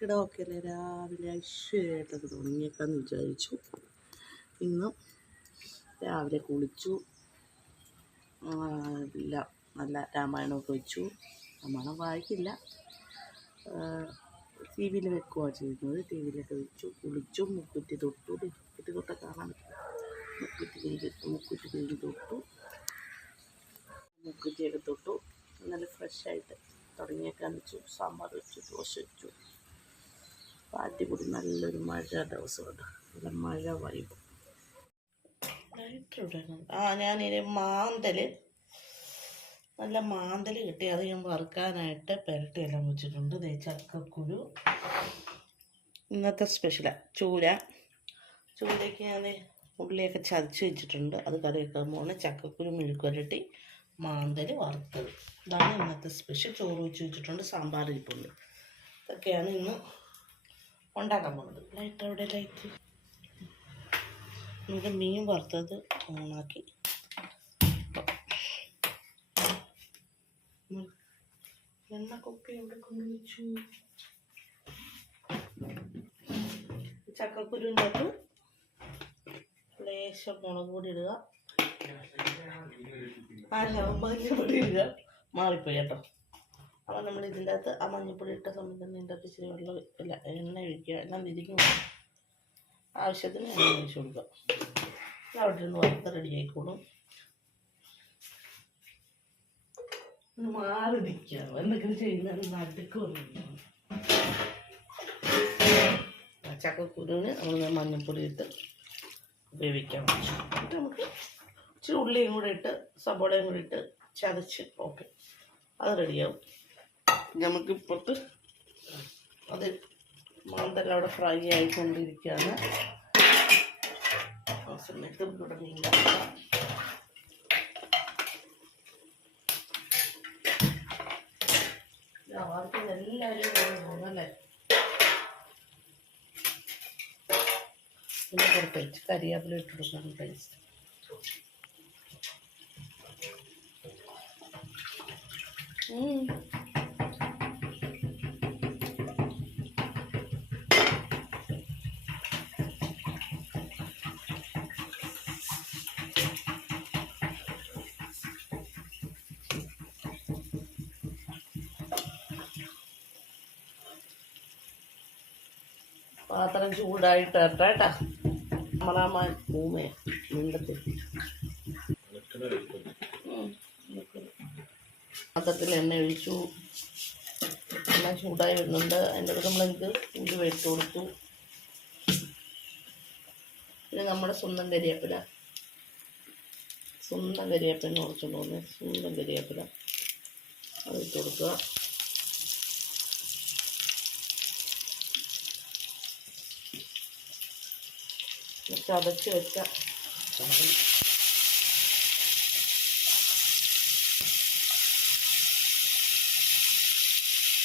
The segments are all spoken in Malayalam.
കിടവൊക്കെയല്ലേ രാവിലെ ഐശ്വര്യമായിട്ടൊക്കെ തുടങ്ങിയേക്കാന്ന് വിചാരിച്ചു. ഇന്ന് രാവിലെ കുളിച്ചു, എല്ലാം നല്ല രാമായണമൊക്കെ വെച്ചു. രാമായണം വായിക്കില്ല, ടി വിയിൽ വെക്കുകയാണ് ചെയ്യുന്നത്. ടി വിയിലൊക്കെ വെച്ചു, കുളിച്ചു, മുക്കുറ്റി തൊട്ടു. മുക്കുറ്റി തൊട്ട കാണാൻ മുക്കുറ്റി കഴിഞ്ഞ് തൊട്ടു, മുക്കുറ്റിയൊക്കെ തൊട്ടു. നല്ല ഫ്രഷായിട്ട് തുടങ്ങിയേക്കാന്ന് വെച്ചു. സാമ്പാർ വെച്ചു, ദോശ വെച്ചു. അടിപൊളി നല്ലൊരു മഴ ദിവസമുണ്ട്, നല്ല മഴ വൈബ്. ഞാനിനി നല്ല മാന്തൽ കിട്ടി. അത് ഞാൻ വറുക്കാനായിട്ട് പുരട്ടിയെല്ലാം വെച്ചിട്ടുണ്ട്. ചക്കക്കുരു ഇന്നത്തെ സ്പെഷ്യലാണ്. ചൂരയ്ക്ക് ഞാൻ ഉള്ളിയൊക്കെ ചതച്ച് വെച്ചിട്ടുണ്ട്. അത് കറി വെക്കാൻ പോകുന്ന ചക്കക്കുരു മെഴുക്കുരട്ടി, മാന്തൽ വറുത്തത്. ഇതാണ് ഇന്നത്തെ സ്പെഷ്യൽ. ചോറ് വെച്ചിട്ടുണ്ട്, സാമ്പാർ ഇരിപ്പുണ്ട്. ഇതൊക്കെയാണ് ഇന്ന് ഉണ്ടാക്കാൻ പോകുന്നത്. ലൈറ്റ് നമുക്ക് മീൻ വറുത്തത് ഓണാക്കി എണ്ണക്കൊക്കെ എവിടെ കൊണ്ടുവച്ചു. ചക്കക്കുരുവിൻ്റെ അകത്ത് ലേശം മുളക് പൊടി ഇടുക, മഞ്ഞൾപ്പൊടി ഇടുക. മാറിപ്പോയി കേട്ടോ. അപ്പോൾ നമ്മൾ ഇതിൻ്റെ അകത്ത് ആ മഞ്ഞൾപ്പൊടി ഇട്ട സമയത്ത് തന്നെ ഇതിൻ്റെ അകത്ത് ഇച്ചിരി വെള്ളം ഇല്ല, എണ്ണ ഒഴിക്കുക. എല്ലാം തിരിക്കും, ആവശ്യത്തിന് എണ്ണ ഒഴിച്ച് കൊടുക്കുക. അവിടെ നിന്ന് വറുത്ത് റെഡി ആയിക്കോളും. മാറി നിൽക്കുക, എന്തൊക്കെ ചെയ്യുന്നത് നടുക്കൊന്നുമില്ല. ചക്കക്കുരുവിന് നമ്മൾ മഞ്ഞൾപ്പൊടി ഇട്ട് വേവിക്കാൻ വെച്ചു. എന്നിട്ട് നമുക്ക് ഇച്ചിരി ഉള്ളിയും കൂടെ ഇട്ട് സബോളയും കൂടി ഇട്ട് ചതച്ച് ഓക്കെ, അത് റെഡിയാവും. നമുക്കിപ്പുറത്ത് അത് മാന്തൽ അവിടെ ഫ്രൈ ആയിക്കൊണ്ടിരിക്കുകയാണ്. ആ സമയത്ത് ഇവിടെ മീൻ എല്ലാവരും പോകുന്നല്ലേ. പിന്നെ കുറച്ച് കരിയാപ്പില ഇട്ട് കൊടുക്കണം, ടേസ്റ്റ്. പാത്രം ചൂടായിട്ട് കേട്ടാ ക്യാമറാമാൻ ഭൂമേ മിണ്ടത്തിൽ പാത്രത്തിൽ എണ്ണ ഒഴിച്ചു. എല്ലാം ചൂടായി വരുന്നുണ്ട്. അതിൻ്റെ അടുത്ത് നമ്മളെനിക്ക് ഉലുവ ഇട്ട് കൊടുത്തു. പിന്നെ നമ്മുടെ സ്വന്തം കരിവേപ്പില കുറച്ചുകൊണ്ട് വന്ന് സ്വന്തം കരിവേപ്പില അത് ഇട്ട് കൊടുക്കുക. ചതച്ച് വെച്ച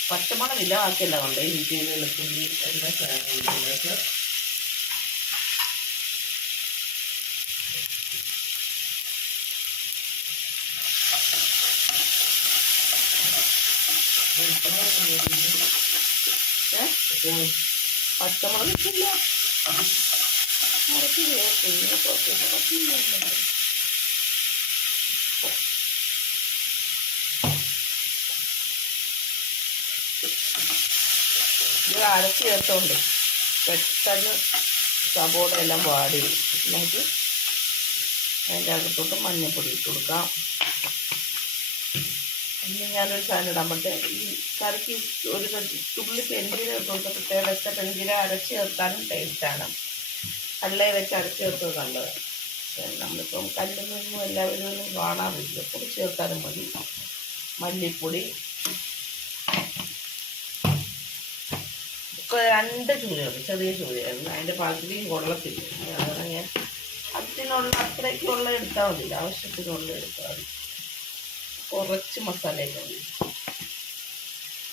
പച്ചമുളകില്ല, ബാക്കിയല്ല കൊണ്ട് ഇഞ്ചി വെളുത്തുള്ളി എല്ലാം ചേർത്ത് പച്ചമുളക് ഇല്ല. ഇത് അരച്ച് ചേർത്തോണ്ട് പെട്ടെന്ന് സബോള എല്ലാം വാടി നമുക്ക് അതിൻ്റെ അകത്തോട്ട് മഞ്ഞൾപ്പൊടി ഇട്ട് കൊടുക്കാം. ഇനി ഞാനൊരു സാധനം ഇടാൻ പറ്റേ, ഈ കറിക്ക് ഒരു തുള്ളി പെരിഞ്ചീരകം ഇട്ട് കൊടുത്തിട്ട് തിളച്ച പെരിഞ്ചീരകം അരച്ച് ചേർത്താനും ടേസ്റ്റാണ്. കല്ലിൽ വെച്ച് അരച്ച് ചേർത്തത് നല്ലതാണ്. നമ്മളിപ്പം കല്ലൊന്നും എല്ലാവരും ഒന്നും കാണാറില്ല, പൊടി ചേർത്താലും മതി. മല്ലിപ്പൊടി 2 ചൂരയുണ്ട്, ചെറിയ ചൂരയായിരുന്നു. അതിൻ്റെ പകുതിയും കൊള്ളത്തില്ല. അതാണ് ഞാൻ അത്രയ്ക്കുള്ള എടുത്താൽ മതി, ആവശ്യത്തിനുള്ള എടുത്താൽ മതി. കുറച്ച് മസാലയൊക്കെ മതി.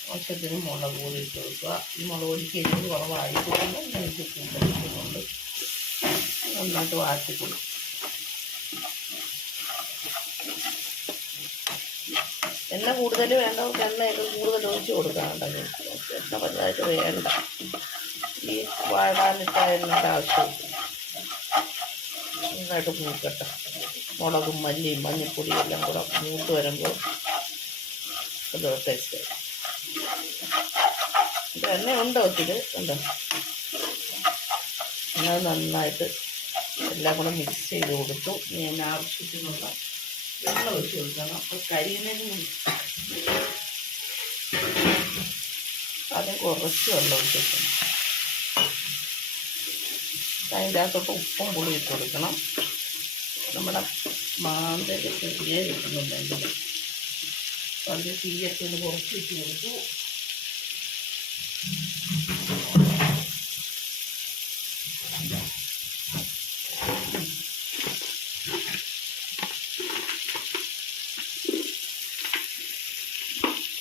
ആവശ്യത്തിന് മുളക് പൊടി ഇട്ട് കൊടുക്കുക. ഈ മുളക് പൊടിക്ക് എരിവ് കുറവായിരിക്കുമ്പോൾ എനിക്ക് കൂടുതലിട്ടുകൊണ്ട് നന്നായിട്ട് വാട്ടി കൊടുക്കും. എണ്ണ കൂടുതൽ വേണ്ടവർക്ക് എണ്ണയൊക്കെ കൂടുതൽ ഒഴിച്ച് കൊടുക്കാനുണ്ടെങ്കിൽ എണ്ണ വലുതായിട്ട് വേണ്ട. ഈ വാടാനിട്ട എണ്ണയുടെ ആവശ്യമില്ല. നന്നായിട്ട് മൂക്കട്ടെ. മുളകും മല്ലിയും മഞ്ഞൾപ്പൊടിയും എല്ലാം കൂടെ മൂത്ത് വരുമ്പോൾ അത് ടേസ്റ്റ്. എണ്ണ ഉണ്ടോ ഒത്തിരി ഉണ്ടോ? അത് നന്നായിട്ട് എല്ലാം കൂടെ മിക്സ് ചെയ്ത് കൊടുത്തു. ഞാൻ ആവശ്യത്തിനുള്ള വെള്ളം ഒഴിച്ച് കൊടുക്കണം. അപ്പോൾ കരിയുന്നതിന് ആദ്യം കുറച്ച് വെള്ളം ഒഴിച്ച് കൊടുക്കണം. അതിൻ്റെ അകത്തോട്ട് ഉപ്പും പുളി ഇട്ട് കൊടുക്കണം. നമ്മുടെ മാന്തൽ ചെറിയ കിട്ടുന്നുണ്ടെങ്കിൽ അതിൽ തീയൊക്കെ ഒന്ന് കുറച്ചിട്ട് കൊടുത്തു.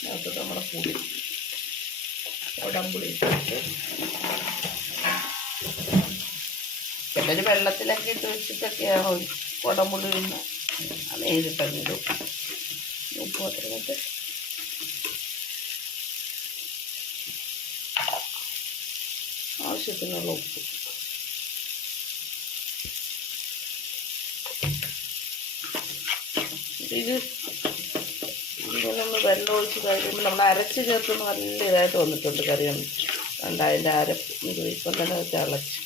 അതിനകത്ത് നമ്മുടെ പുളി ഉടമ്പുളി ഇട്ടിട്ട് ചിലർ വെള്ളത്തിലൊക്കെ ഇട്ട് വെച്ചിട്ടൊക്കെയാണോ ഉടമ്പുളി ഇടുന്നത്. അത് നേരിട്ടങ്ങിടും. ഉപ്പ് മാത്രമൊക്കെ ആവശ്യത്തിനുള്ള ഉപ്പ്. ഇത് ഇങ്ങനൊന്ന് വെള്ളം ഒഴിച്ച് കഴിയുമ്പോൾ നമ്മൾ അരച്ച് ചേർക്കുന്ന നല്ല ഇതായിട്ട് വന്നിട്ടുണ്ട് കറിയൊന്നും കണ്ട. അതിൻ്റെ അരപ്പ് ഇത് ഇപ്പം തന്നെ തിളച്ച്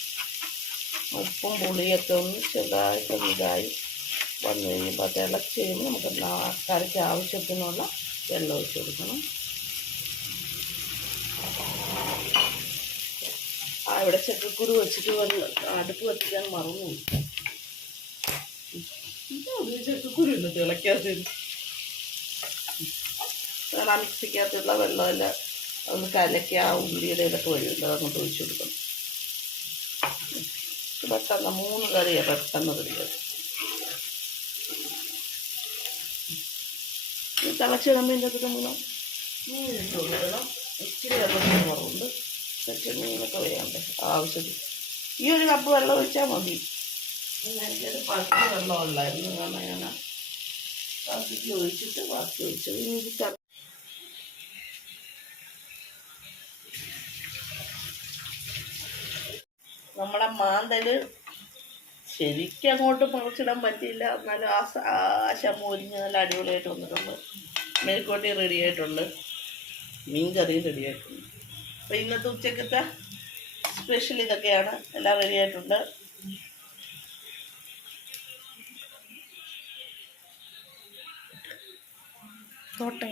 ഉപ്പും പുളിയൊക്കെ ഒന്ന് ചെറുതായിട്ടൊന്ന് ഇതായി വന്നു കഴിയുമ്പോൾ തിളച്ച് കഴിയുമ്പോൾ നമുക്ക് കറിക്ക് ആവശ്യത്തിനുള്ള വെള്ളം ഒഴിച്ച് കൊടുക്കണം. ഇവിടെ ചക്കക്കുരു വെച്ചിട്ട് അടുപ്പ് കത്തിക്കാൻ മറന്നു. ചക്കക്കുരു ഇന്ന് തിളയ്ക്കാത്തത് മിക്സിക്കകത്തുള്ള വെള്ളമെല്ലാം ഒന്ന് കലക്കി ആ ഉള്ളിയുടെ ഇതൊക്കെ വരുമല്ലോ അതങ്ങോട്ട് ഒഴിച്ചു കൊടുക്കണം. പെട്ടെന്ന് 3 കറിയാണ് പെട്ടെന്ന് റെഡിയാകും. തിളച്ച് കഴിയുമ്പോൾ ഇതിൻ്റെ അകത്ത് നമ്മൾ മീനിട്ട് കൊടുക്കണം. ഇച്ചിരി വെള്ളത്തിന് കുറവുണ്ട്. മീനൊക്കെ വേണ്ടേ ആവശ്യത്തിന്. ഈ ഒരു കപ്പ് വെള്ളം ഒഴിച്ചാൽ മതി. എനിക്കത് പകുതി വെള്ളമുള്ളായിരുന്നു. കാരണം ഞാൻ പകുതി ഒഴിച്ചിട്ട് ബാക്കി ഒഴിച്ചത്. ഇനി നമ്മുടെ മാന്തൽ ശരിക്കും അങ്ങോട്ട് പറിച്ചിടാൻ പറ്റിയില്ല. എന്നാലും ആശ മോരിഞ്ഞ് നല്ല അടിപൊളിയായിട്ട് വന്നിട്ടുണ്ട്. മെഴുക്കുവരട്ടി റെഡി ആയിട്ടുണ്ട്. മീൻ കറിയും റെഡി ആയിട്ടുണ്ട്. അപ്പോൾ ഇന്നത്തെ ഉച്ചക്കത്തെ സ്പെഷ്യൽ ഇതൊക്കെയാണ്. എല്ലാം റെഡി ആയിട്ടുണ്ട്. ഫോട്ടോ